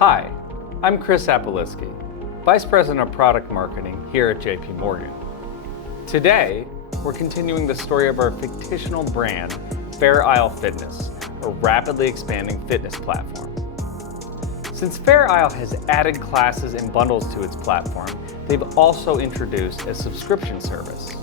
Hi, I'm Chris Appoliski, Vice President of Product Marketing here at jpmorgan. Today, we're continuing the story of our fictional brand, Fair Isle Fitness, a rapidly expanding fitness platform. Since Fair Isle has added classes and bundles to its platform, they've also introduced a subscription service.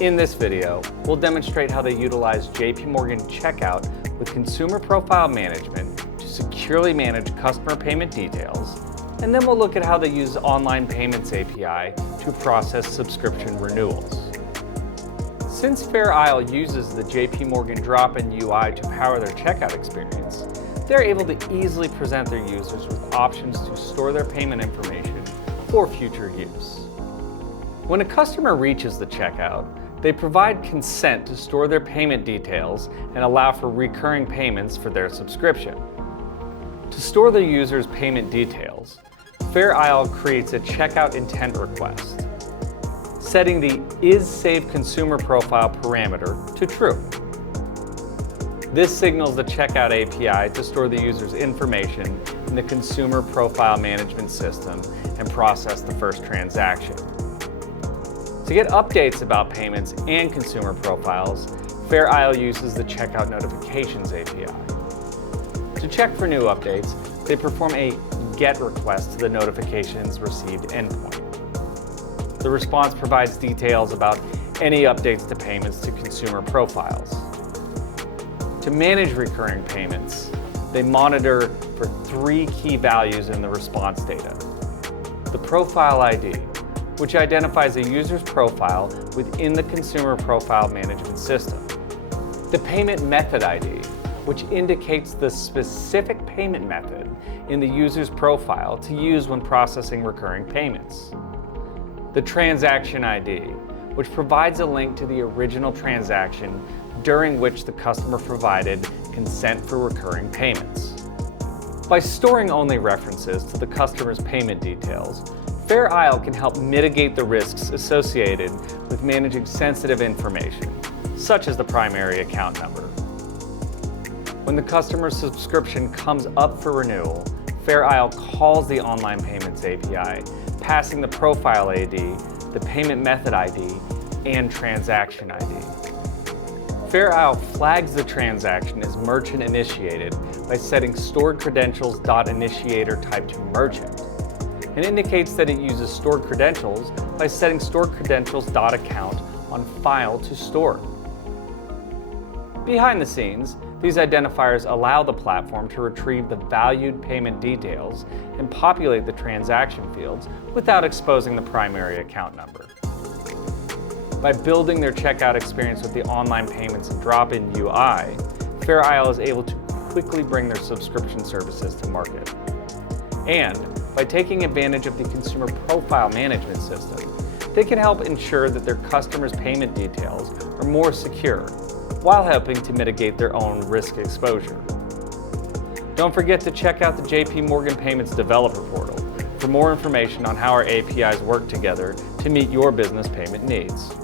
In this video, we'll demonstrate how they utilize jpmorgan Checkout with consumer profile management to securely manage customer payment details, and then we'll look at how they use Online Payments API to process subscription renewals. Since Fair Isle uses the jpmorgan drop-in UI to power their checkout experience, they're able to easily present their users with options to store their payment information for future use. When a customer reaches the checkout, they provide consent to store their payment details and allow for recurring payments for their subscription. To store the user's payment details, Fair Isle creates a checkout intent request, setting the isSaveConsumerProfile parameter to true. This signals the Checkout API to store the user's information in the Consumer Profile Management System and process the first transaction. To get updates about payments and consumer profiles, Fair Isle uses the Checkout Notifications API. To check for new updates, they perform a GET request to the Notifications Received endpoint. The response provides details about any updates to payments to consumer profiles. To manage recurring payments, they monitor for 3 key values in the response data. The Profile ID, which identifies a user's profile within the Consumer Profile Management System. The Payment Method ID, which indicates the specific payment method in the user's profile to use when processing recurring payments. The Transaction ID, which provides a link to the original transaction during which the customer provided consent for recurring payments. By storing only references to the customer's payment details, Fair Isle can help mitigate the risks associated with managing sensitive information, such as the primary account number. When the customer's subscription comes up for renewal, Fair Isle calls the Online Payments API, passing the Profile ID, the Payment Method ID, and Transaction ID. Fair Isle flags the transaction as merchant initiated by setting stored credentials.initiator type to merchant, and indicates that it uses stored credentials by setting stored credentials.account on file to store. Behind the scenes, these identifiers allow the platform to retrieve the valued payment details and populate the transaction fields without exposing the primary account number. By building their checkout experience with the Online Payments and drop-in UI, Fair Isle is able to quickly bring their subscription services to market. And by taking advantage of the Consumer Profile Management System, they can help ensure that their customers' payment details are more secure, while helping to mitigate their own risk exposure. Don't forget to check out the jpmorgan Payments Developer Portal for more information on how our APIs work together to meet your business payment needs.